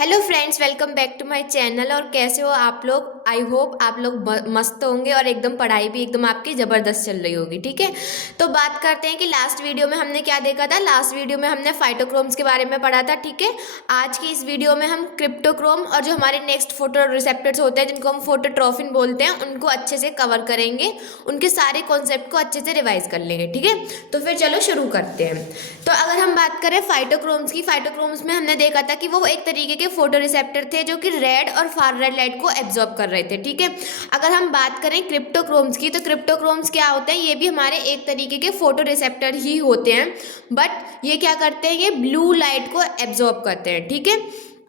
Hello friends, welcome back to my channel. और कैसे हो आप लोग? आई होप आप लोग मस्त होंगे और एकदम पढ़ाई भी एकदम आपकी ज़बरदस्त चल रही होगी। ठीक है, तो बात करते हैं कि लास्ट वीडियो में हमने क्या देखा था। लास्ट वीडियो में हमने फाइटोक्रोम्स के बारे में पढ़ा था। ठीक है, आज की इस वीडियो में हम क्रिप्टोक्रोम और जो हमारे नेक्स्ट फोटो रिसेप्टर्स होते हैं जिनको हम फोटोट्रॉफिन बोलते हैं उनको अच्छे से कवर करेंगे, उनके सारे कॉन्सेप्ट को अच्छे से रिवाइज कर लेंगे। ठीक है, तो फिर चलो शुरू करते हैं। तो अगर हम बात करें फाइटोक्रोम्स की, फाइटोक्रोम्स में हमने देखा था कि वो एक तरीके के फोटो रिसेप्टर थे जो कि रेड और फार रेड लाइट को एब्जॉर्ब कर रहे थे। ठीक है, अगर हम बात करें क्रिप्टोक्रोम्स की, तो क्रिप्टोक्रोम्स क्या होते हैं? ये भी हमारे एक तरीके के फोटो रिसेप्टर ही होते हैं, बट ये क्या करते हैं? ये ब्लू लाइट को एब्जॉर्ब करते हैं। ठीक है,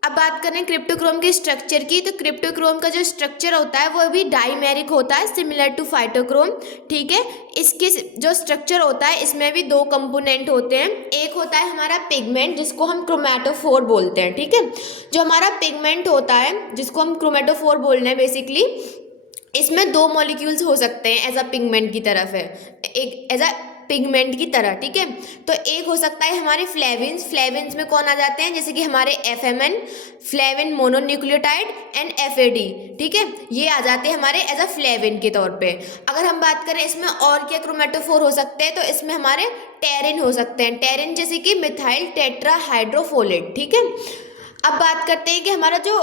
अब बात करें क्रिप्टोक्रोम के स्ट्रक्चर की, तो क्रिप्टोक्रोम का जो स्ट्रक्चर होता है वो भी डाइमेरिक होता है, सिमिलर टू फाइटोक्रोम। ठीक है, इसके जो स्ट्रक्चर होता है इसमें भी दो कंपोनेंट होते हैं। एक होता है हमारा पिगमेंट जिसको हम क्रोमैटोफोर बोलते हैं। ठीक है, जो हमारा पिगमेंट होता है जिसको हम क्रोमैटोफोर बोल रहे हैं, बेसिकली इसमें दो मॉलिक्यूल्स हो सकते हैं एज अ पिगमेंट की तरफ है, एक एज अ पिगमेंट की तरह। ठीक है, तो एक हो सकता है हमारे फ्लेविन्स। फ्लेविन्स में कौन आ जाते हैं? जैसे कि हमारे FMN, flavin mononucleotide, and FAD। ठीक है, ये आ जाते हैं हमारे एज अ फ्लेविन के तौर पे। अगर हम बात करें इसमें और क्या क्रोमेटोफोर हो सकते हैं, तो इसमें हमारे टेरिन हो सकते हैं। टेरिन जैसे कि मिथाइल टेट्रा हाइड्रोफोलेट। ठीक है, अब बात करते हैं कि हमारा जो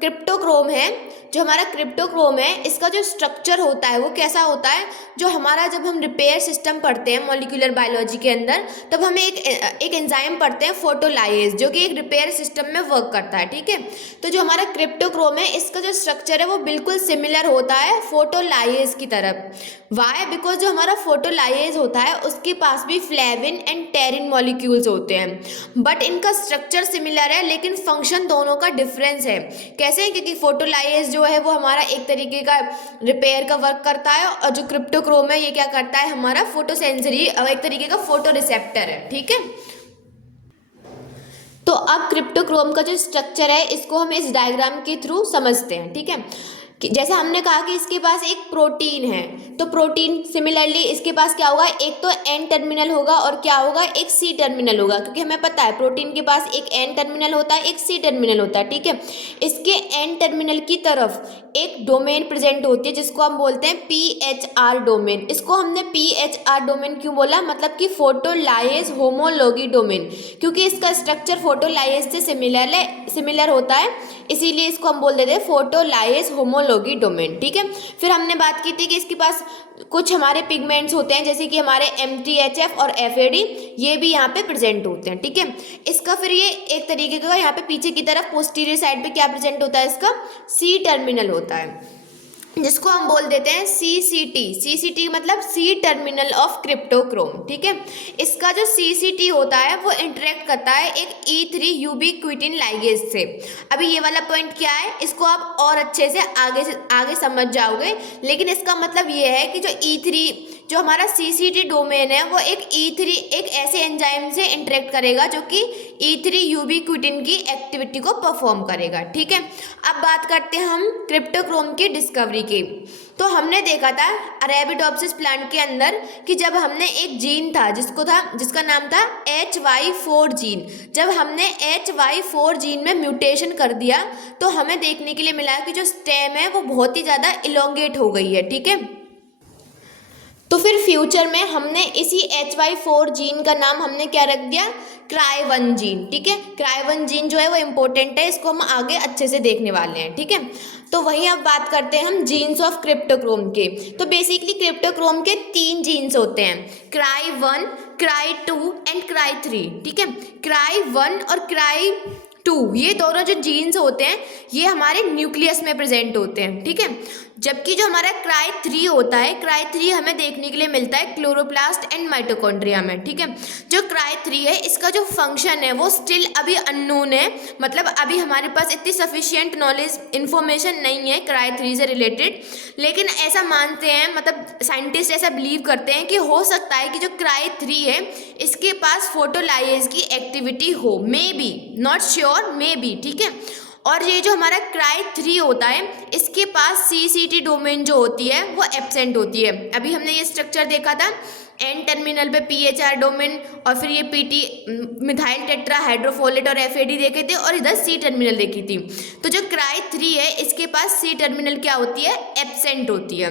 क्रिप्टोक्रोम है, जो हमारा क्रिप्टोक्रोम है, इसका जो स्ट्रक्चर होता है वो कैसा होता है? जो हमारा जब हम रिपेयर सिस्टम पढ़ते हैं मॉलिक्यूलर बायोलॉजी के अंदर, तब हमें एक एंजाइम पढ़ते हैं फोटोलाइएज, जो कि एक रिपेयर सिस्टम में वर्क करता है। ठीक है, तो जो हमारा क्रिप्टोक्रोम है इसका जो स्ट्रक्चर है वो बिल्कुल सिमिलर होता है फोटोलाइएज की तरफ। वाई? बिकॉज जो हमारा फोटोलाइएज होता है उसके पास भी फ्लेविन एंड टेरिन मॉलिक्यूल्स होते हैं, बट इनका स्ट्रक्चर सिमिलर है लेकिन फंक्शन दोनों का डिफरेंस है। कैसे? क्योंकि फोटोलाइएज जो है वो हमारा एक तरीके का रिपेयर का वर्क करता है, और जो क्रिप्टोक्रोम है ये क्या करता है? हमारा फोटोसेंसरी, एक तरीके का फोटो रिसेप्टर है। ठीक है, तो अब क्रिप्टोक्रोम का जो स्ट्रक्चर है इसको हम इस डायग्राम के थ्रू समझते हैं। ठीक है, जैसे हमने कहा कि इसके पास एक प्रोटीन है, तो प्रोटीन सिमिलरली इसके पास क्या होगा? एक तो N टर्मिनल होगा और क्या होगा? एक C टर्मिनल होगा, क्योंकि हमें पता है प्रोटीन के पास एक N टर्मिनल होता है, एक C टर्मिनल होता है। ठीक है, इसके N टर्मिनल की तरफ एक डोमेन प्रेजेंट होती है जिसको हम बोलते हैं PHR डोमेन। इसको हमने PHR डोमेन क्यों बोला? मतलब कि फोटोलाइएज होमोलॉगी डोमेन, क्योंकि इसका स्ट्रक्चर फोटोलाइएज से सिमिलर होता है, इसीलिए इसको हम बोल देते हैं फोटोलाइएज होमोलॉगी डोमेन। ठीक है, फिर हमने बात की थी कि इसके पास कुछ हमारे पिगमेंट्स होते हैं जैसे कि हमारे MTHF और FAD, ये भी यहाँ पे प्रेजेंट होते हैं। ठीक है, इसका फिर ये एक तरीके का यहाँ पे पीछे की तरफ पोस्टीरियर साइड पे क्या प्रेजेंट होता है? इसका C टर्मिनल होता है जिसको हम बोल देते हैं CCT। CCT मतलब C टर्मिनल ऑफ क्रिप्टोक्रोम। ठीक है, इसका जो CCT होता है वो इंटरेक्ट करता है एक E3 यूबीक्विटिन लाइगेज से। अभी ये वाला पॉइंट क्या है, इसको आप और अच्छे से आगे समझ जाओगे, लेकिन इसका मतलब ये है कि जो E3 जो हमारा CCT डोमेन है वो एक E3 एक ऐसे एंजाइम से इंटरेक्ट करेगा जो कि E3 यूबीक्विटिन की एक्टिविटी को परफॉर्म करेगा। ठीक है, अब बात करते हैं हम क्रिप्टोक्रोम की डिस्कवरी की। तो हमने देखा था अरेबिडोप्सिस प्लांट के अंदर कि जब हमने एक जीन था जिसका नाम था HY4 जीन, जब हमने HY4 जीन में म्यूटेशन कर दिया तो हमें देखने के लिए मिला कि जो स्टेम है वो बहुत ही ज़्यादा इलोंगेट हो गई है। ठीक है, तो फिर फ्यूचर में हमने इसी HY4 जीन का नाम हमने क्या रख दिया? क्राई1 जीन। ठीक है, क्राई1 जीन जो है वो इम्पोर्टेंट है, इसको हम आगे अच्छे से देखने वाले हैं। ठीक है, तो वहीं अब बात करते हैं हम जीन्स ऑफ क्रिप्टोक्रोम के। तो बेसिकली क्रिप्टोक्रोम के 3 जीन्स होते हैं, क्राई1, क्राई2 एंड क्राई3। ठीक है, क्राई1 और क्राई2 ये दोनों जो जीन्स होते हैं ये हमारे न्यूक्लियस में प्रेजेंट होते हैं। ठीक है, जबकि जो हमारा क्राई3 होता है, क्राई3 हमें देखने के लिए मिलता है क्लोरोप्लास्ट एंड माइटोकॉन्ड्रिया में। ठीक है, जो क्राई3 है इसका जो फंक्शन है वो स्टिल अभी अननोन है, मतलब अभी हमारे पास इतनी सफिशिएंट नॉलेज इन्फॉर्मेशन नहीं है क्राई3 से रिलेटेड, लेकिन ऐसा मानते हैं, मतलब साइंटिस्ट ऐसा बिलीव करते हैं कि हो सकता है कि जो क्राई3 है इसके पास फोटोलाइएज की एक्टिविटी हो, may be, not sure, may be. ठीक है, और ये जो हमारा क्राई3 होता है इसके पास CCT डोमेन जो होती है वो एब्सेंट होती है। अभी हमने ये स्ट्रक्चर देखा था एन टर्मिनल पे PHR डोमेन और फिर ये PT मिथाइल टेट्रा हाइड्रोफोलेट और FAD देखे थे और इधर C टर्मिनल देखी थी। तो जो Cry3 है इसके पास C टर्मिनल क्या होती है, एब्सेंट होती है।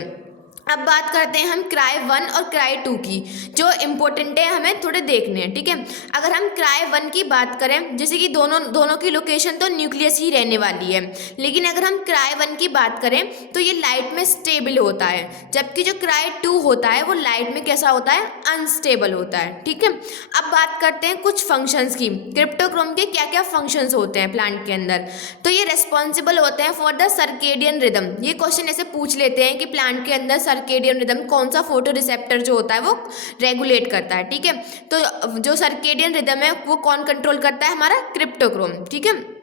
अब बात करते हैं हम Cry1 और Cry2 की, जो इम्पोर्टेंट है हमें थोड़े देखने हैं, ठीक है। अगर हम Cry1 की बात करें, जैसे कि दोनों की लोकेशन तो न्यूक्लियस ही रहने वाली है, लेकिन अगर हम Cry1 की बात करें तो ये लाइट में स्टेबल होता है, जबकि जो Cry2 होता है वो लाइट में कैसा होता है, अनस्टेबल होता है, ठीक है। अब बात करते हैं कुछ फंक्शंस की, क्रिप्टोक्रोम के क्या क्या फंक्शंस होते हैं प्लांट के अंदर। तो ये रेस्पॉन्सिबल होते हैं फॉर द सर्केडियन रिदम। ये क्वेश्चन ऐसे पूछ लेते हैं कि प्लांट के अंदर सर्केडियन रिदम कौन सा फोटो रिसेप्टर जो होता है वो रेगुलेट करता है, ठीक है। तो जो सर्केडियन रिदम है वो कौन कंट्रोल करता है, हमारा क्रिप्टोक्रोम, ठीक है।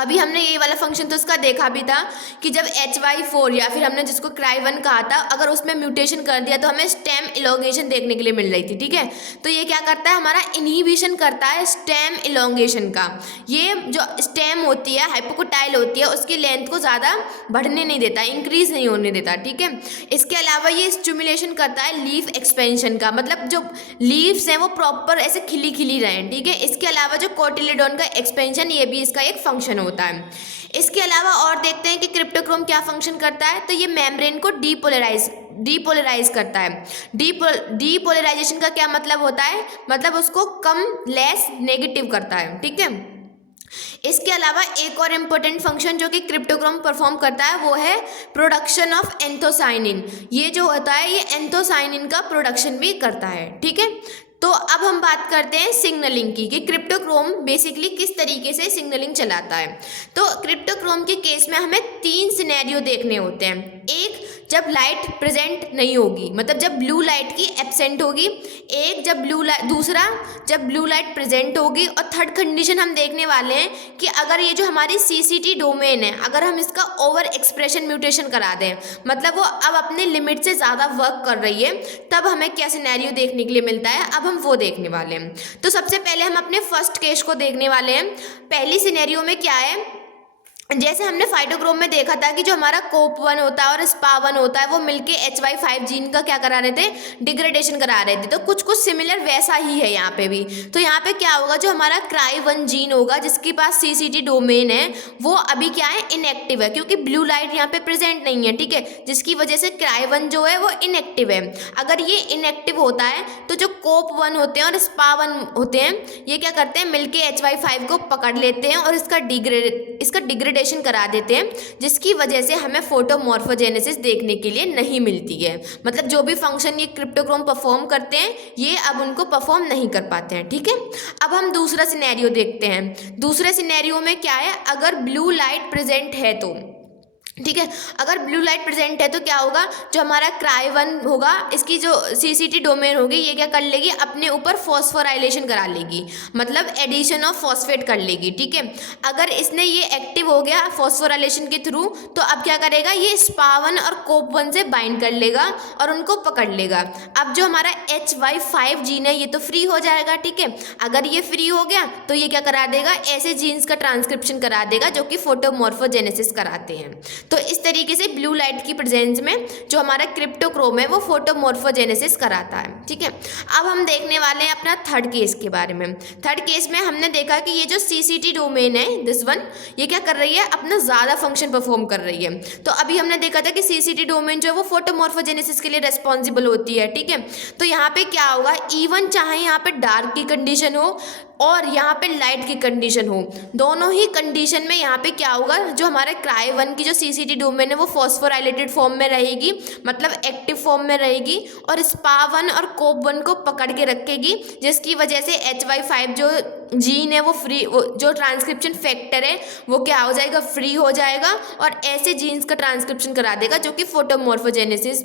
अभी हमने ये वाला फंक्शन तो उसका देखा भी था कि जब HY4 या फिर हमने जिसको Cry1 कहा था, अगर उसमें म्यूटेशन कर दिया तो हमें स्टेम इलोंगेशन देखने के लिए मिल रही थी, ठीक है। तो ये क्या करता है, हमारा इनहिबिशन करता है स्टेम इलोंगेशन का। ये जो स्टेम होती है, हाइपोकोटाइल होती है, उसकी लेंथ को ज़्यादा बढ़ने नहीं देता, इंक्रीज नहीं होने देता, ठीक है। इसके अलावा ये स्टिमुलेशन करता है लीफ एक्सपेंशन का, मतलब जो लीव्स हैं वो प्रॉपर ऐसे खिली खिली रहें, ठीक है। इसके अलावा जो कोटिलेडोन का एक्सपेंशन, ये भी इसका एक फंक्शन होता है। इसके अलावा और देखते हैं कि क्रिप्टोक्रोम क्या फंक्शन करता है। तो ये मेम्ब्रेन को डीपोलराइज करता है। डीपोलराइजेशन का क्या मतलब होता है, मतलब उसको कम लेस नेगेटिव करता है, ठीक है। इसके अलावा एक और इम्पोर्टेंट फंक्शन जो कि क्रिप्टोक्रोम परफॉर्म करता है वो है प्रोडक्शन ऑफ एंथोसाइनिन। ये जो होता है ये एंथोसाइनिन का प्रोडक्शन भी करता है, ठीक है। तो अब हम बात करते हैं सिग्नलिंग की, कि क्रिप्टोक्रोम बेसिकली किस तरीके से सिग्नलिंग चलाता है। तो क्रिप्टोक्रोम के केस में हमें 3 सिनेरियो देखने होते हैं। एक, जब लाइट प्रेजेंट नहीं होगी, मतलब जब ब्लू लाइट की एब्सेंट होगी। एक, दूसरा जब ब्लू लाइट प्रेजेंट होगी। और थर्ड कंडीशन हम देखने वाले हैं कि अगर ये जो हमारी CCT डोमेन है, अगर हम इसका ओवर एक्सप्रेशन म्यूटेशन करा दें, मतलब वो अब अपने लिमिट से ज़्यादा वर्क कर रही है, तब हमें क्या सिनेरियो देखने के लिए मिलता है, अब हम वो देखने वाले हैं। तो सबसे पहले हम अपने फर्स्ट केस को देखने वाले हैं। पहली सिनेरियो में क्या है, जैसे हमने फाइटोक्रोम में देखा था कि जो हमारा COP1 होता है और SPA1 होता है वो मिलके HY5 जीन का क्या करा रहे थे, डिग्रेडेशन करा रहे थे। तो कुछ सिमिलर वैसा ही है यहाँ पे भी। तो यहाँ पे क्या होगा, जो हमारा Cry1 जीन होगा जिसके पास CCT डोमेन है, वो अभी क्या है, इनएक्टिव है, क्योंकि ब्लू लाइट यहाँ पे प्रेजेंट नहीं है, ठीक है, जिसकी वजह से Cry1 जो है वो इनएक्टिव है। अगर ये इनएक्टिव होता है तो जो COP1 होते हैं और SPA1 होते हैं, ये क्या करते हैं, मिलके HY5 को पकड़ लेते हैं और इसका डिग्रेडेशन करा देते हैं, जिसकी वजह से हमें फोटोमॉर्फोजेनेसिस देखने के लिए नहीं मिलती है। मतलब जो भी फंक्शन ये क्रिप्टोक्रोम परफॉर्म करते हैं, ये अब उनको परफॉर्म नहीं कर पाते हैं, ठीक है। अब हम दूसरा सिनेरियो देखते हैं। दूसरे सिनेरियो में क्या है, अगर ब्लू लाइट प्रेजेंट है तो, ठीक है, अगर ब्लू लाइट प्रेजेंट है तो क्या होगा, जो हमारा Cry1 होगा, इसकी जो CCT डोमेन होगी, ये क्या कर लेगी, अपने ऊपर फॉस्फोराइलेशन करा लेगी, मतलब एडिशन ऑफ फॉस्फेट कर लेगी, ठीक है। अगर इसने ये एक्टिव हो गया फॉस्फोराइलेशन के थ्रू, तो अब क्या करेगा, ये SPA1 और COP1 से बाइंड कर लेगा और उनको पकड़ लेगा। अब जो हमारा HY5 जीन है ये तो फ्री हो जाएगा, ठीक है। अगर ये फ्री हो गया तो ये क्या करा देगा, ऐसे जीन्स का ट्रांसक्रिप्शन करा देगा जो कि फोटोमॉर्फोजेनेसिस कराते हैं। तो इस तरीके से ब्लू लाइट की प्रेजेंस में जो हमारा क्रिप्टोक्रोम है वो फोटोमॉर्फोजेनेसिस कराता है, ठीक है। अब हम देखने वाले हैं अपना थर्ड केस के बारे में। थर्ड केस में हमने देखा कि ये जो CCT डोमेन है, दिस वन, ये क्या कर रही है, अपना ज़्यादा फंक्शन परफॉर्म कर रही है। तो अभी हमने देखा था कि CCT डोमेन जो है वो फोटोमॉर्फोजेनेसिस के लिए रेस्पॉन्सिबल होती है, ठीक है। तो यहाँ पे क्या होगा, इवन चाहे यहाँ पे डार्क की कंडीशन हो और यहाँ पे लाइट की कंडीशन हो, दोनों ही कंडीशन में यहाँ पे क्या होगा, जो हमारे Cry1 की जो CCT डोमेन है वो फॉस्फोराइलेटेड फॉर्म में रहेगी, मतलब एक्टिव फॉर्म में रहेगी, और SPA1 और COP1 को पकड़ के रखेगी, जिसकी वजह से HY5 जो जीन है वो फ्री, वो जो ट्रांसक्रिप्शन फैक्टर है वो क्या हो जाएगा, फ्री हो जाएगा, और ऐसे जीन्स का ट्रांसक्रिप्शन करा देगा जो कि फोटोमॉर्फोजेनेसिस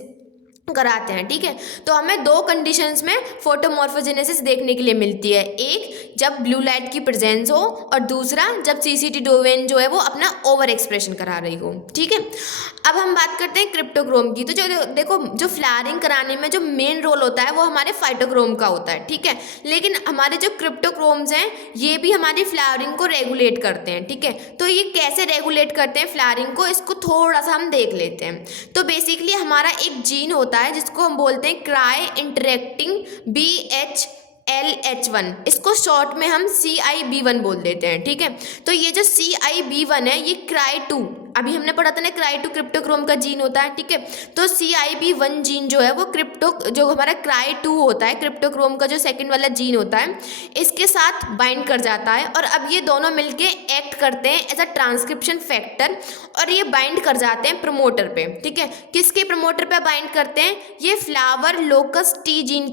कराते हैं, ठीक है। तो हमें दो कंडीशंस में फोटोमॉर्फोजेनेसिस देखने के लिए मिलती है, एक जब ब्लू लाइट की प्रेजेंस हो और दूसरा जब CCT डोमेन जो है वो अपना ओवर एक्सप्रेशन करा रही हो, ठीक है। अब हम बात करते हैं क्रिप्टोक्रोम की। तो जो देखो, जो फ्लावरिंग कराने में जो मेन रोल होता है वो हमारे फाइटोक्रोम का होता है, ठीक है, लेकिन हमारे जो क्रिप्टोक्रोम्स हैं ये भी हमारी फ्लावरिंग को रेगुलेट करते हैं, ठीक है। तो ये कैसे रेगुलेट करते हैं फ्लावरिंग को, इसको थोड़ा सा हम देख लेते हैं। तो बेसिकली हमारा एक जीन होता है जिसको हम बोलते हैं क्राई इंटरेक्टिंग BHLH1, इसको शॉर्ट में हम CIB1 बोल देते हैं, ठीक है। तो ये जो CIB1 है ये क्राई2, अभी हमने पढ़ा था ना क्राई2 क्रिप्टोक्रोम का जीन होता है, ठीक है। तो CIB1 जीन जो है वो जो हमारा क्राई2 होता है, क्रिप्टोक्रोम का जो सेकंड वाला जीन होता है, इसके साथ बाइंड कर जाता है और अब ये दोनों मिलके एक्ट करते हैं एज अ ट्रांसक्रिप्शन फैक्टर और ये बाइंड कर जाते हैं प्रमोटर पे, ठीक है। किसके प्रमोटर पे बाइंड करते हैं? ये फ्लावर लोकस टी जीन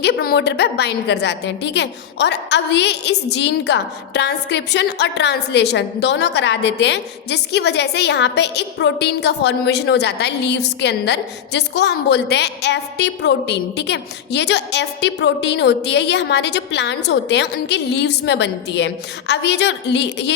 के प्रमोटर पे बाइंड कर जाते हैं, ठीक है। और अब ये इस जीन का ट्रांसक्रिप्शन और ट्रांसलेशन दोनों करा देते हैं, जिसकी वजह से यहाँ पे एक प्रोटीन का फॉर्मेशन हो जाता है लीव्स के अंदर, जिसको हम बोलते हैं FT प्रोटीन, ठीक है। ये जो FT प्रोटीन होती है ये हमारे जो प्लांट्स होते हैं उनके लीव्स में बनती है। अब ये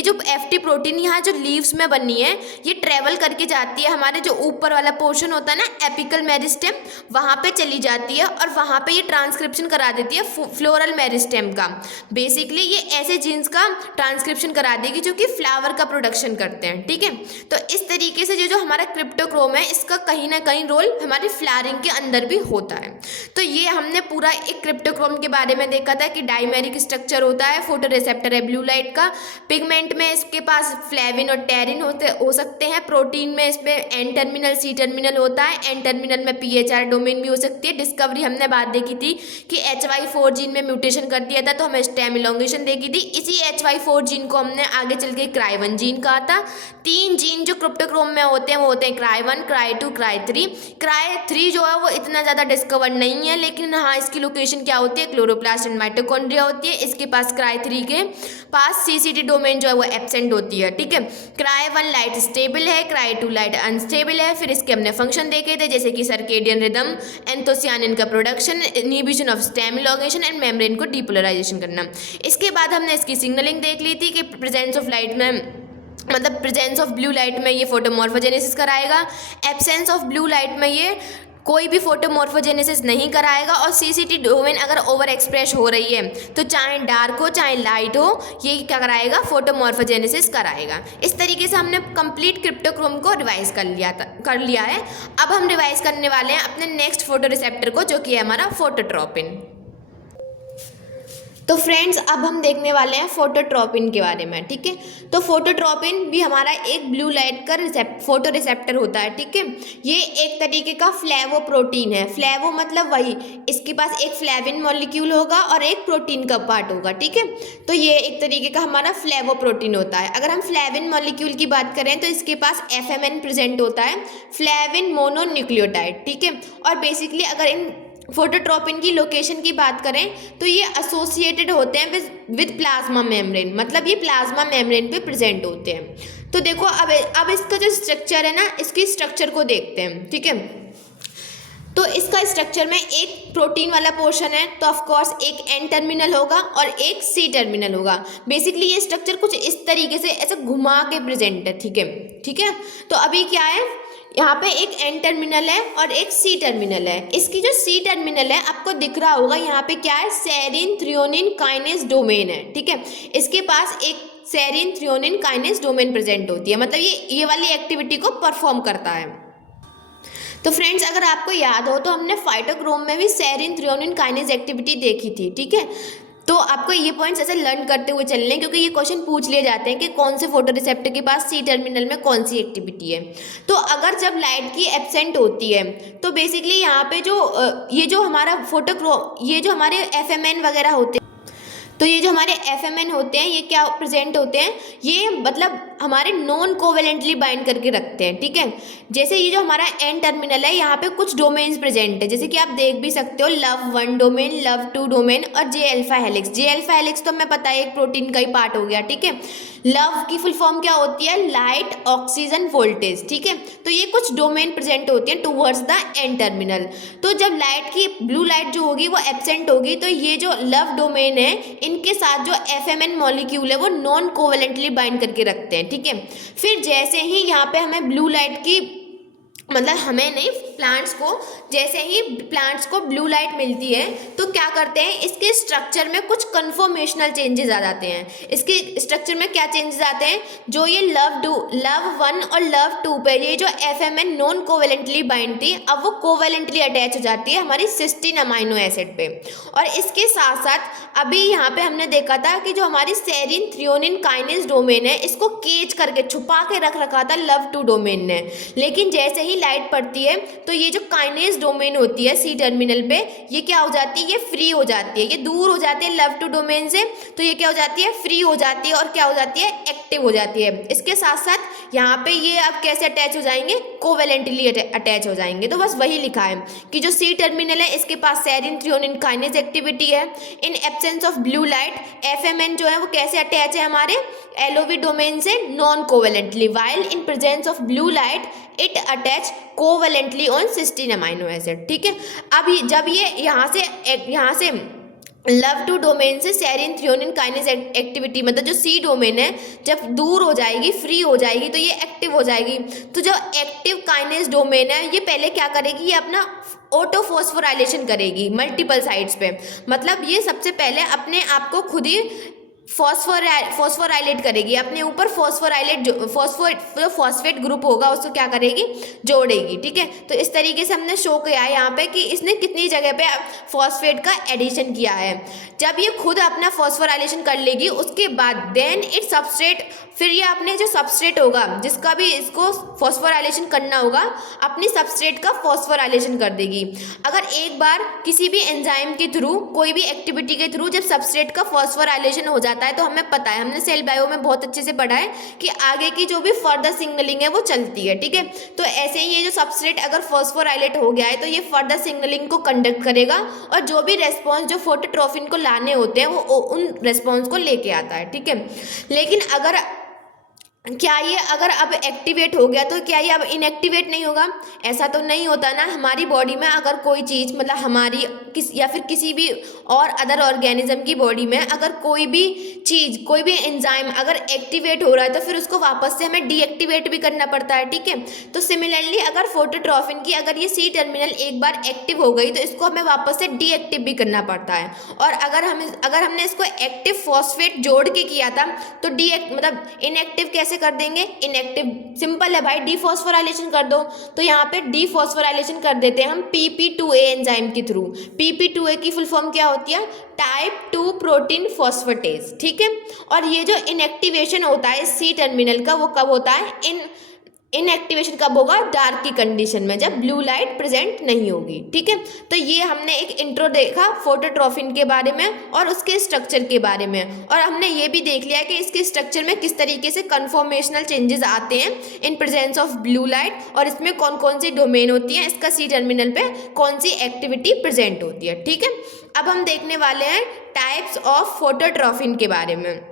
जो FT प्रोटीन यहाँ जो लीव्स में बनी है ये ट्रेवल करके जाती है हमारे जो ऊपर वाला पोर्शन होता है ना एपिकल मेरिस्टेम, वहाँ पे चली जाती है और वहाँ ये ट्रांसक्रिप्शन करा देती है फ्लोरल मेरिस्टेम का। बेसिकली ये ऐसे जीन्स का ट्रांसक्रिप्शन करा देगी जो कि फ्लावर का प्रोडक्शन करते हैं, ठीक है। तो इस तरीके से जो हमारा क्रिप्टोक्रोम है इसका कहीं ना कहीं रोल हमारी फ्लावरिंग के अंदर भी होता है। तो ये हमने पूरा एक क्रिप्टोक्रोम के बारे में देखा था कि डाइमेरिक स्ट्रक्चर होता है, फोटो रिसेप्टर है ब्लू लाइट का, पिगमेंट में इसके पास फ्लेविन और टेरिन हो सकते हैं, प्रोटीन में इसमें N टर्मिनल C टर्मिनल होता है, N टर्मिनल में PHR डोमेन भी हो सकती है। डिस्कवरी हमने बात देखी थी कि HY4 जीन में म्यूटेशन कर दिया था तो हमें स्टेम इलोंगेशन देखी थी। इसी HY4 जीन को हमने आगे चल के क्राई1 जीन कहा था। 3 जीन जो क्रिप्टोक्रोम में होते हैं वो होते हैं क्राई1, क्राई2, क्राई3। क्राई3 जो है वो इतना ज़्यादा डिस्कवर्ड नहीं है, लेकिन हाँ इसकी लोकेशन क्या होती है? क्लोरोप्लास्ट एंड माइटोकॉन्ड्रिया होती है। इसके पास क्राई3 के पास CCT डोमेन जो है वो एब्सेंट होती है, ठीक है। क्राई1 लाइट स्टेबल है, क्राई2 लाइट अनस्टेबल है। फिर इसके हमने फंक्शन देखे थे जैसे कि सर्केडियन रिदम, एंथोसियानिन का production, inhibition of stem elongation and membrane को डीपोलराइजेशन करना। इसके बाद हमने इसकी सिग्नलिंग देख ली थी कि प्रेजेंस ऑफ लाइट में मतलब प्रेजेंस ऑफ ब्लू लाइट में ये फोटोमॉर्फोजेनेसिस कराएगा, एब्सेंस ऑफ ब्लू लाइट में ये कोई भी फोटोमॉर्फोजेनेसिस नहीं कराएगा। और CCT डोमेन अगर ओवर एक्सप्रेस हो रही है तो चाहे डार्क हो चाहे लाइट हो ये क्या कराएगा? फोटोमॉर्फोजेनेसिस कराएगा। इस तरीके से हमने कंप्लीट क्रिप्टोक्रोम को रिवाइज कर लिया है। अब हम रिवाइज करने वाले हैं अपने नेक्स्ट फोटो रिसेप्टर को, जो कि है हमारा फोटोट्रोपिन। तो फ्रेंड्स अब हम देखने वाले हैं फोटोट्रोपिन के बारे में, ठीक है। तो फोटोट्रोपिन भी हमारा एक ब्लू लाइट का फोटो रिसेप्टर होता है, ठीक है। ये एक तरीके का फ्लेवो प्रोटीन है। फ्लेवो मतलब वही, इसके पास एक फ्लेविन मॉलिक्यूल होगा और एक प्रोटीन का पार्ट होगा, ठीक है। तो ये एक तरीके का हमारा फ्लेवो प्रोटीन होता है। अगर हम फ्लेविन मॉलिक्यूल की बात करें तो इसके पास FMN प्रेजेंट होता है, फ्लेविन मोनोन्यूक्लियोटाइड, ठीक है। और बेसिकली अगर इन फोटोट्रोपिन की लोकेशन की बात करें तो ये एसोसिएटेड होते हैं विद प्लाज्मा मेम्ब्रेन, मतलब ये प्लाज्मा मेम्ब्रेन पे प्रेजेंट होते हैं। तो देखो अब इसका जो स्ट्रक्चर है ना, इसकी स्ट्रक्चर को देखते हैं, ठीक है। तो इसका स्ट्रक्चर में एक प्रोटीन वाला पोर्शन है तो ऑफ कोर्स एक N टर्मिनल होगा और एक C टर्मिनल होगा। बेसिकली ये स्ट्रक्चर कुछ इस तरीके से ऐसे घुमा के प्रेजेंट है, ठीक है। तो अभी क्या है, यहाँ पे एक N टर्मिनल है और एक C टर्मिनल है। इसकी जो C टर्मिनल है आपको दिख रहा होगा, यहाँ पे क्या है? सेरिन थ्रियोनिन काइनेज डोमेन है, ठीक है। इसके पास एक serine threonine kinase domain present होती है, मतलब ये वाली एक्टिविटी को परफॉर्म करता है। तो फ्रेंड्स अगर आपको याद हो तो हमने फाइटोक्रोम में भी सेरिन थ्रियोनिन काइनेज एक्टिविटी देखी थी, ठीक है। तो आपको ये पॉइंट्स ऐसे लर्न करते हुए चलने, क्योंकि ये क्वेश्चन पूछ लिए जाते हैं कि कौन से फोटो रिसेप्टर के पास C टर्मिनल में कौन सी एक्टिविटी है। तो अगर जब लाइट की एब्सेंट होती है तो बेसिकली यहाँ पे ये जो हमारा ये जो हमारे FMN वगैरह होते हैं, तो ये जो हमारे FMN होते हैं ये क्या प्रेजेंट होते हैं? ये मतलब हमारे नॉन कोवेलेंटली बाइंड करके रखते हैं, ठीक है। जैसे ये जो हमारा N टर्मिनल है यहाँ पे कुछ डोमेन्स प्रेजेंट है, जैसे कि आप देख भी सकते हो LUV1 डोमेन, LUV2 डोमेन और J alpha helix. J alpha helix तो हमें पता है एक प्रोटीन का ही पार्ट हो गया, ठीक है। लव की फुल फॉर्म क्या होती है? लाइट ऑक्सीजन वोल्टेज, ठीक है। तो ये कुछ डोमेन प्रेजेंट होती है टूवर्ड्स द N टर्मिनल। तो जब लाइट की ब्लू लाइट जो होगी वो एब्सेंट होगी तो ये जो लव डोमेन है इनके साथ जो FMN मॉलिक्यूल है वो नॉन कोवेलेंटली बाइंड करके रखते हैं, ठीक है। फिर जैसे ही यहाँ पे हमें ब्लू लाइट की मतलब हमें नहीं, प्लांट्स को, जैसे ही प्लांट्स को ब्लू लाइट मिलती है तो क्या करते हैं, इसके स्ट्रक्चर में कुछ कन्फॉर्मेशनल चेंजेस आ जाते हैं। इसके स्ट्रक्चर में क्या चेंजेस आते हैं, जो ये लव 1 और लव 2 पे ये जो FMN नॉन कोवेलेंटली बाइंड थी, अब वो कोवेलेंटली अटैच हो जाती है हमारी सिस्टीन अमाइनो एसिड पे। और इसके साथ साथ अभी यहाँ पे हमने देखा था कि जो हमारी सेरिन थ्रियोनिन काइनेज डोमेन है, इसको केज करके छुपा के रख रखा था लव 2 डोमेन ने। लेकिन जैसे ही लाइट पड़ती है तो ये जो काइनेज डोमेन होती है C टर्मिनल पे, ये क्या हो जाती है, ये फ्री हो जाती है, ये दूर हो जाती है लव 2 डोमेन से, तो ये क्या हो जाती है, फ्री हो जाती है और क्या हो जाती है, एक्टिव हो जाती है। इसके साथ साथ यहाँ पे ये अब कैसे अटैच हो जाएंगे, कोवेलेंटली अटैच हो जाएंगे। तो बस वही लिखा है कि जो C टर्मिनल है इसके पास सेरिन थ्रियोनिन काइनेज एक्टिविटी है। In absence of blue light FMN जो है वो कैसे अटैच है हमारे LOV डोमेन से, non covalently, while in presence of blue light it attach covalently on cysteine amino acid. ठीक है, अब जब ये यहाँ से लव 2 डोमेन से सेरिन थ्रियोनिन काइनेज एक्टिविटी, मतलब जो C डोमेन है, जब दूर हो जाएगी, फ्री हो जाएगी, तो ये एक्टिव हो जाएगी। तो जो एक्टिव काइनेज डोमेन है ये पहले क्या करेगी, ये अपना ऑटो फॉस्फोराइलेशन करेगी मल्टीपल साइड्स पे। मतलब ये सबसे पहले अपने आप को खुद ही फॉस्फोराइलेट करेगी, अपने ऊपर फॉस्फेट ग्रुप होगा उसको क्या करेगी, जोड़ेगी। ठीक है, तो इस तरीके से हमने शो किया है यहाँ पे कि इसने कितनी जगह पे फॉस्फेट का एडिशन किया है। जब ये खुद अपना फॉस्फोराइलेशन कर लेगी उसके बाद देन इट सबस्ट्रेट, फिर ये अपने जो सबस्ट्रेट होगा जिसका भी इसको फॉस्फोराइलेशन करना होगा, अपनी सबस्ट्रेट का फॉस्फोराइलेशन कर देगी। अगर एक बार किसी भी एंजाइम के थ्रू, कोई भी एक्टिविटी के थ्रू जब सबस्ट्रेट का फॉस्फोराइलेशन हो जाता है तो हमें पता है, हमने सेल बायो में बहुत अच्छे से पढ़ा है कि आगे की जो भी फर्दर सिग्नलिंग है वो चलती है। ठीक है, तो ऐसे ही ये जो सबस्ट्रेट अगर फॉस्फोराइलेट हो गया है तो ये फर्दर सिग्नलिंग को कंडक्ट करेगा और जो भी रेस्पॉन्स जो फोटोट्रोफिन को लाने होते हैं वो उन रेस्पॉन्स को लेके आता है। ठीक है, लेकिन अगर क्या ये अगर अब एक्टिवेट हो गया तो क्या ये अब इनएक्टिवेट नहीं होगा, ऐसा तो नहीं होता ना। हमारी बॉडी में अगर कोई चीज़, मतलब हमारी या फिर किसी भी और अदर ऑर्गेनिज्म की बॉडी में अगर कोई भी चीज़, कोई भी एंजाइम अगर एक्टिवेट हो रहा है तो फिर उसको वापस से हमें डीएक्टिवेट भी करना पड़ता है। ठीक है, तो सिमिलरली अगर फोटोट्रॉफिन की अगर ये C टर्मिनल एक बार एक्टिव हो गई तो इसको हमें वापस से डीएक्टिव भी करना पड़ता है। और अगर हमने इसको एक्टिव फॉस्फेट जोड़ के किया था तो मतलब इनएक्टिव कैसे कर देंगे, इनएक्टिव सिंपल है भाई, डीफॉस्फोराइलेशन कर दो। तो यहाँ पे डीफॉस्फोराइलेशन कर देते हैं हम PP2A एंजाइम के थ्रू। PP2A की फुल फॉर्म क्या होती है, टाइप 2 प्रोटीन फॉस्फेटेज। ठीक है, और ये जो इनएक्टिवेशन होता है C टर्मिनल का वो कब होता है, इनएक्टिवेशन कब होगा, डार्क की कंडीशन में, जब ब्लू लाइट प्रेजेंट नहीं होगी। ठीक है, तो ये हमने एक इंट्रो देखा फोटोट्रॉफिन के बारे में और उसके स्ट्रक्चर के बारे में, और हमने ये भी देख लिया कि इसके स्ट्रक्चर में किस तरीके से कन्फॉर्मेशनल चेंजेस आते हैं इन प्रेजेंस ऑफ ब्लू लाइट, और इसमें कौन कौन सी डोमेन होती है, इसका C टर्मिनल पे कौन सी एक्टिविटी प्रेजेंट होती है। ठीक है, अब हम देखने वाले हैं टाइप्स ऑफ फोटोट्रॉफिन के बारे में।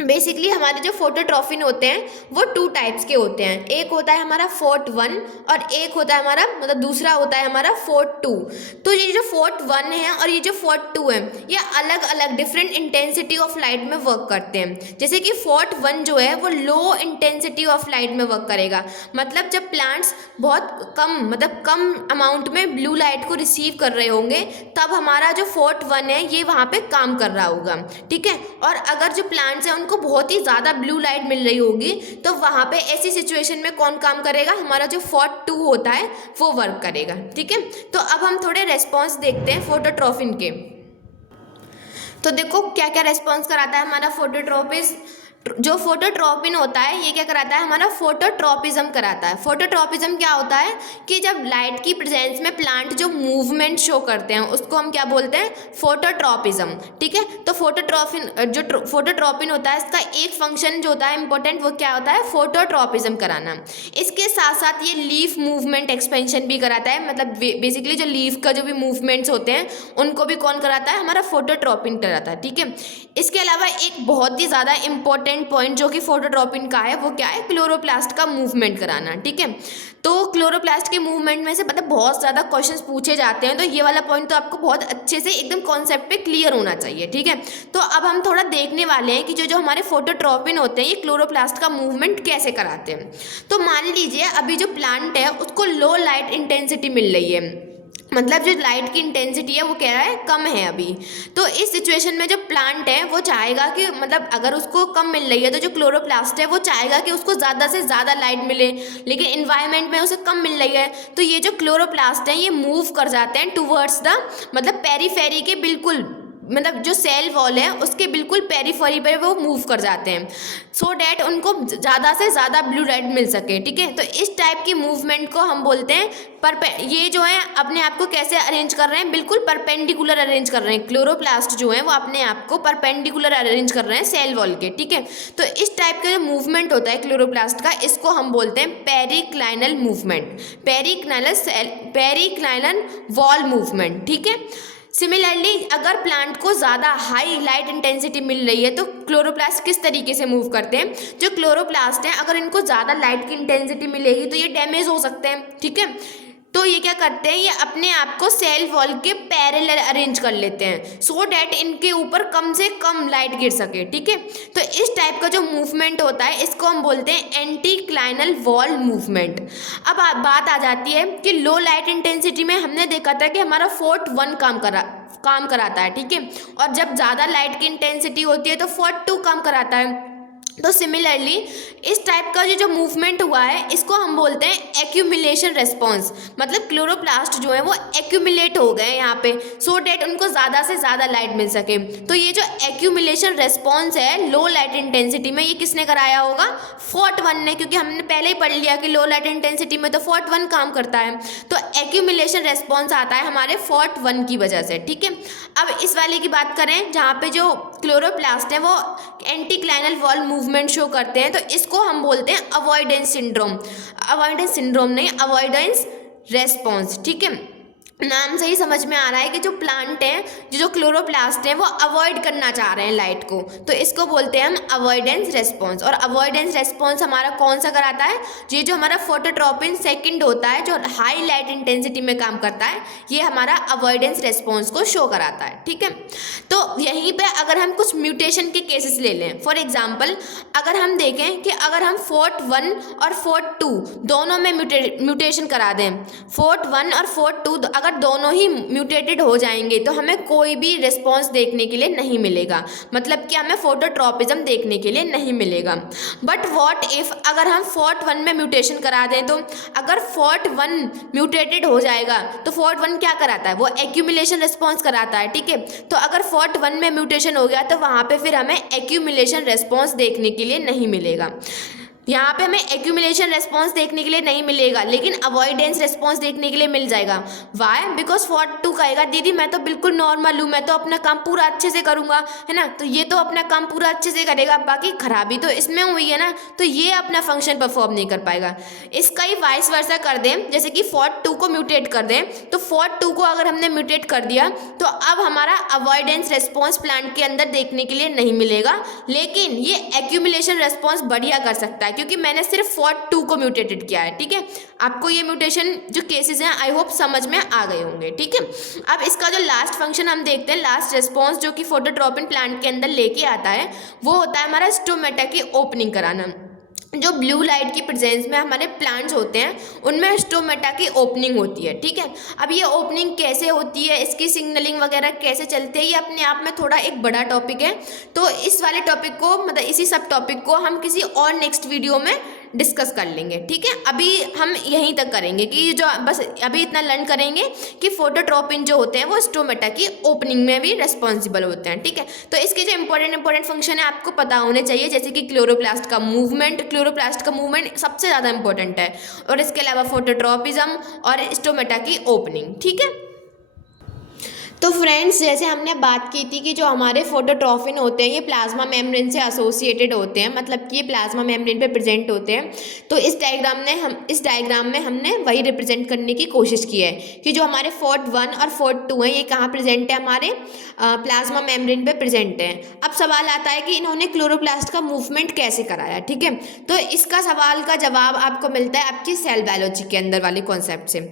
बेसिकली हमारे जो फोटोट्रॉफिन होते हैं वो 2 टाइप्स के होते हैं, एक होता है हमारा FOT1 और एक होता है हमारा, मतलब दूसरा होता है हमारा FOT2। तो ये जो FOT1 है और ये जो FOT2 है ये अलग अलग डिफरेंट इंटेंसिटी ऑफ लाइट में वर्क करते हैं। जैसे कि FOT1 जो है वो लो इंटेंसिटी ऑफ लाइट में वर्क करेगा, मतलब जब प्लांट्स बहुत कम, मतलब कम अमाउंट में ब्लू लाइट को रिसीव कर रहे होंगे तब हमारा जो FOT1 है ये वहाँ पे काम कर रहा होगा। ठीक है, और अगर जो प्लांट्स हैं को बहुत ही ज़्यादा ब्लू लाइट मिल रही होगी तो वहाँ पे ऐसी सिचुएशन में कौन काम करेगा, हमारा जो FOT2 होता है वो वर्क करेगा। ठीक है, तो अब हम थोड़े रेस्पॉन्स देखते हैं फोटोट्रॉफिन के। तो देखो क्या क्या रेस्पॉन्स कराता है हमारा जो फोटोट्रॉपिन होता है ये क्या कराता है, हमारा फोटोट्रॉपिज्म कराता है। फोटोट्रॉपिज्म क्या होता है कि जब लाइट की प्रेजेंस में प्लांट जो मूवमेंट शो करते हैं उसको हम क्या बोलते हैं, फोटोट्रॉपिज्म। ठीक है, तो फोटोट्रॉपिन होता है इसका एक फंक्शन जो होता है इंपॉर्टेंट, वो क्या होता है, फोटोट्रॉपिज्म कराना। इसके साथ साथ ये लीफ मूवमेंट एक्सपेंशन भी कराता है, मतलब बेसिकली जो लीफ का जो भी मूवमेंट्स होते हैं उनको भी कौन कराता है, हमारा फोटोट्रॉपिन कराता है। ठीक है, इसके अलावा एक बहुत ही ज़्यादा इंपॉर्टेंट इंपॉर्टेंट पॉइंट जो कि फोटोट्रॉपिन का है वो क्या है, क्लोरोप्लास्ट का मूवमेंट कराना, ठीक है। तो क्लोरोप्लास्ट के मूवमेंट में से मतलब बहुत ज़्यादा क्वेश्चंस पूछे जाते हैं, तो ये वाला पॉइंट तो आपको बहुत अच्छे से एकदम कॉन्सेप्ट पे क्लियर होना चाहिए, ठीक है। तो अब हम थोड़ा देखने वाले हैं कि जो जो हमारे फोटोट्रॉपिन होते हैं ये क्लोरोप्लास्ट का मूवमेंट कैसे कराते हैं। तो मान लीजिए अभी जो प्लांट है उसको लो लाइट इंटेंसिटी मिल रही है, मतलब जो लाइट की इंटेंसिटी है वो कह रहा है कम है अभी। तो इस सिचुएशन में जो प्लांट है वो चाहेगा कि मतलब अगर उसको कम मिल रही है तो जो क्लोरोप्लास्ट है वो चाहेगा कि उसको ज़्यादा से ज़्यादा लाइट मिले, लेकिन इन्वायरमेंट में उसे कम मिल रही है। तो ये जो क्लोरोप्लास्ट है ये मूव कर जाते हैं टूवर्ड्स द मतलब पेरीफेरी के बिल्कुल, मतलब जो सेल वॉल है उसके बिल्कुल पेरीफेरी पर वो मूव कर जाते हैं, सो डैट उनको ज़्यादा से ज़्यादा ब्लू लाइट मिल सके, ठीक है। तो इस टाइप की मूवमेंट को हम बोलते हैं ये जो है अपने आप को कैसे अरेंज कर रहे हैं, बिल्कुल परपेंडिकुलर अरेंज कर रहे हैं। क्लोरोप्लास्ट जो है वो अपने आप को परपेंडिकुलर अरेंज कर रहे हैं सेल वॉल के, ठीक है। तो इस टाइप का जो मूवमेंट होता है क्लोरोप्लास्ट का, इसको हम बोलते हैं periclinal movement, periclinal wall movement, ठीक है। सिमिलरली अगर प्लांट को ज़्यादा हाई लाइट इंटेंसिटी मिल रही है तो क्लोरोप्लास्ट किस तरीके से मूव करते हैं, जो क्लोरोप्लास्ट हैं अगर इनको ज़्यादा लाइट की इंटेंसिटी मिलेगी तो ये डैमेज हो सकते हैं, ठीक है। तो ये क्या करते हैं, ये अपने आप को सेल वॉल के पैरेलल अरेंज कर लेते हैं सो डैट इनके ऊपर कम से कम लाइट गिर सके, ठीक है। तो इस टाइप का जो मूवमेंट होता है इसको हम बोलते हैं एंटीक्लाइनल वॉल मूवमेंट। अब बात आ जाती है कि लो लाइट इंटेंसिटी में हमने देखा था कि हमारा फोर्ट 1 काम कराता है, ठीक है, और जब ज़्यादा लाइट की इंटेंसिटी होती है तो फोर्ट 2 काम कराता है। तो सिमिलरली इस टाइप का जो मूवमेंट हुआ है इसको हम बोलते हैं एक्यूमुलेशन रेस्पॉन्स, मतलब क्लोरोप्लास्ट जो है वो एक्यूमुलेट हो गए यहाँ पे सो डैट उनको ज़्यादा से ज़्यादा लाइट मिल सके। तो ये जो एक्यूमुलेशन रेस्पॉन्स है लो लाइट इंटेंसिटी में, ये किसने कराया होगा, फोर्ट 1 ने, क्योंकि हमने पहले ही पढ़ लिया कि लो लाइट इंटेंसिटी में तो फोर्ट 1 काम करता है। तो एक्यूमुलेशन रेस्पॉन्स आता है हमारे फोर्ट 1 की वजह से, ठीक है। अब इस वाले की बात करें जहाँ पे जो क्लोरोप्लास्ट है वो एंटीक्लाइनल वॉल मूवमेंट शो करते हैं, तो इसको हम बोलते हैं अवॉइडेंस सिंड्रोम नहीं, अवॉइडेंस रेस्पॉन्स, ठीक है। नाम से ही समझ में आ रहा है कि जो प्लांट हैं जो क्लोरोप्लास्ट हैं वो अवॉइड करना चाह रहे हैं लाइट को, तो इसको बोलते हैं हम अवॉइडेंस रेस्पॉन्स। और अवॉइडेंस रेस्पॉन्स हमारा कौन सा कराता है, ये जो हमारा फोटोट्रॉपिन सेकंड होता है जो हाई लाइट इंटेंसिटी में काम करता है, ये हमारा अवॉइडेंस रेस्पॉन्स को शो कराता है, ठीक है। तो यहीं पे अगर हम कुछ म्यूटेशन के केसेस ले लें, फॉर एग्जाम्पल अगर हम देखें कि अगर हम फोर्ट 1 और फोर्ट 2 दोनों में म्यूटेशन करा दें, फोर्ट 1 और फोर्ट 2 अगर दोनों ही म्यूटेटेड हो जाएंगे तो हमें कोई भी रिस्पॉन्स देखने के लिए नहीं मिलेगा, मतलब कि हमें फोटोट्रॉपिज्म देखने के लिए नहीं मिलेगा। बट व्हाट इफ अगर हम फोर्ट 1 में म्यूटेशन करा दें, तो अगर फोर्ट 1 म्यूटेटेड हो जाएगा तो फोर्ट 1 क्या कराता है, वो एक्यूमुलेशन रिस्पॉन्स कराता है, ठीक है। तो अगर फोर्ट 1 में म्यूटेशन हो गया तो वहाँ पे फिर हमें एक्यूमुलेशन रिस्पॉन्स देखने के लिए नहीं मिलेगा। यहाँ पे हमें एक्यूमुलेशन रेस्पॉन्स देखने के लिए नहीं मिलेगा, लेकिन अवॉइडेंस रेस्पॉन्स देखने के लिए मिल जाएगा। वाई, बिकॉज फोर्ट 2 कहेगा दीदी मैं तो बिल्कुल नॉर्मल हूँ, मैं तो अपना काम पूरा अच्छे से करूँगा, है ना। तो ये तो अपना काम पूरा अच्छे से करेगा, बाकी खराबी तो इसमें हुई है ना, तो ये अपना फंक्शन परफॉर्म नहीं कर पाएगा। इसका ही वाइस वर्सा कर दें, जैसे कि फोर्ट 2 को म्यूटेट कर दें, तो फोर्ट 2 को अगर हमने म्यूटेट कर दिया तो अब हमारा अवॉइडेंस रेस्पॉन्स प्लांट के अंदर देखने के लिए नहीं मिलेगा, लेकिन ये एक्यूमुलेशन रेस्पॉन्स बढ़िया कर सकता है क्योंकि मैंने सिर्फ फोर्ट 2 को म्यूटेटेड किया है, ठीक है। आपको ये म्यूटेशन जो केसेस हैं आई होप समझ में आ गए होंगे, ठीक है। अब इसका जो लास्ट फंक्शन हम देखते हैं, लास्ट रिस्पॉन्स जो कि फोटोट्रॉपिन प्लांट के अंदर लेके आता है, वो होता है हमारा स्टोमेटा की ओपनिंग कराना। जो ब्लू लाइट की प्रेजेंस में हमारे प्लांट्स होते हैं उनमें स्टोमेटा की ओपनिंग होती है, ठीक है। अब ये ओपनिंग कैसे होती है, इसकी सिग्नलिंग वगैरह कैसे चलती है, ये अपने आप में थोड़ा एक बड़ा टॉपिक है। तो इस वाले टॉपिक को मतलब इसी सब टॉपिक को हम किसी और नेक्स्ट वीडियो में डिस्कस कर लेंगे, ठीक है। अभी हम यहीं तक करेंगे कि जो बस अभी इतना लर्न करेंगे कि फोटोट्रॉपिन जो होते हैं वो स्टोमेटा की ओपनिंग में भी रिस्पॉन्सिबल होते हैं, ठीक है। तो इसके जो इंपॉर्टेंट फंक्शन है आपको पता होने चाहिए, जैसे कि क्लोरोप्लास्ट का मूवमेंट सबसे ज़्यादा इंपॉर्टेंट है, और इसके अलावा फोटोट्रॉपिज्म और स्टोमेटा की ओपनिंग, ठीक है। तो फ्रेंड्स, जैसे हमने बात की थी कि जो हमारे फोटोट्रॉफिन होते हैं ये प्लाज्मा मेम्ब्रेन से एसोसिएटेड होते हैं, मतलब कि ये प्लाज्मा मेम्ब्रेन पे प्रेजेंट होते हैं। तो इस डायग्राम में हमने वही रिप्रेजेंट करने की कोशिश की है कि जो हमारे FOD1 और FOD2 हैं ये कहाँ प्रेजेंट है, हमारे प्लाज्मा मेम्ब्रेन पे प्रेजेंट है। अब सवाल आता है कि इन्होंने क्लोरोप्लास्ट का मूवमेंट कैसे कराया, ठीक है। तो इसका सवाल का जवाब आपको मिलता है आपकी सेल बायोलॉजी के अंदर वाले कॉन्सेप्ट से।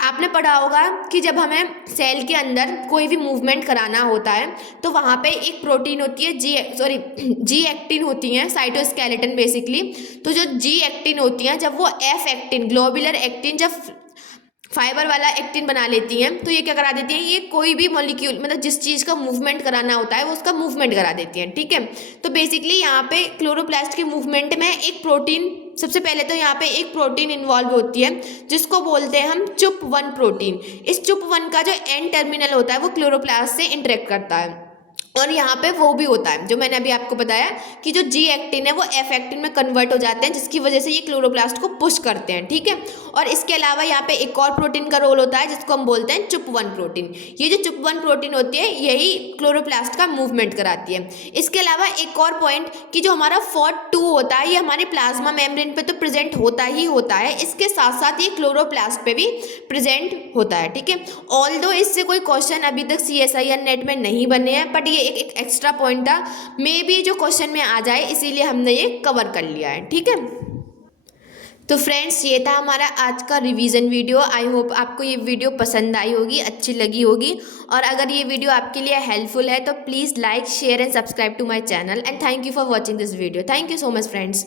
आपने पढ़ा होगा कि जब हमें सेल के अंदर कोई भी मूवमेंट कराना होता है तो वहाँ पे एक प्रोटीन होती है जी एक्टिन होती हैं, साइटोस्केलेटन बेसिकली। तो जो जी एक्टिन होती हैं जब वो एफ एक्टिन, ग्लोबुलर एक्टिन, जब फाइबर वाला एक्टिन बना लेती हैं तो ये क्या करा देती हैं, ये कोई भी मॉलिक्यूल मतलब जिस चीज़ का मूवमेंट कराना होता है वो उसका मूवमेंट करा देती हैं, ठीक है। तो बेसिकली यहाँ पे क्लोरोप्लास्ट के मूवमेंट में एक प्रोटीन, सबसे पहले तो यहाँ पे एक प्रोटीन इन्वॉल्व होती है जिसको बोलते हैं हम CUP1 प्रोटीन। इस CUP1 का जो एन टर्मिनल होता है वो क्लोरोप्लास्ट से इंटरेक्ट करता है, और यहाँ पे वो भी होता है जो मैंने अभी आपको बताया कि जो जी एक्टिन है वो एफ एक्टिन में कन्वर्ट हो जाते हैं, जिसकी वजह से ये क्लोरोप्लास्ट को पुश करते हैं, ठीक है। और इसके अलावा यहाँ पे एक और प्रोटीन का रोल होता है जिसको हम बोलते हैं CUP1 प्रोटीन। ये जो CUP1 प्रोटीन होती है यही क्लोरोप्लास्ट का मूवमेंट कराती है। इसके अलावा एक और पॉइंट कि जो हमारा FOD2 होता है ये हमारे प्लाज्मा मेम्ब्रेन पे तो प्रेजेंट होता ही होता है, इसके साथ साथ ये क्लोरोप्लास्ट पे भी प्रेजेंट होता है, ठीक है। ऑल्दो इससे कोई क्वेश्चन अभी तक CSIR नेट में नहीं बने हैं, बट ये एक एक्स्ट्रा पॉइंट था, मे बी जो क्वेश्चन में आ जाए इसीलिए हमने ये कवर कर लिया है, ठीक है। तो फ्रेंड्स, ये था हमारा आज का रिवीजन वीडियो। आई होप आपको ये वीडियो पसंद आई होगी, अच्छी लगी होगी, और अगर ये वीडियो आपके लिए हेल्पफुल है तो please like, share and subscribe to my channel, and thank you for watching this video. Thank you so much friends.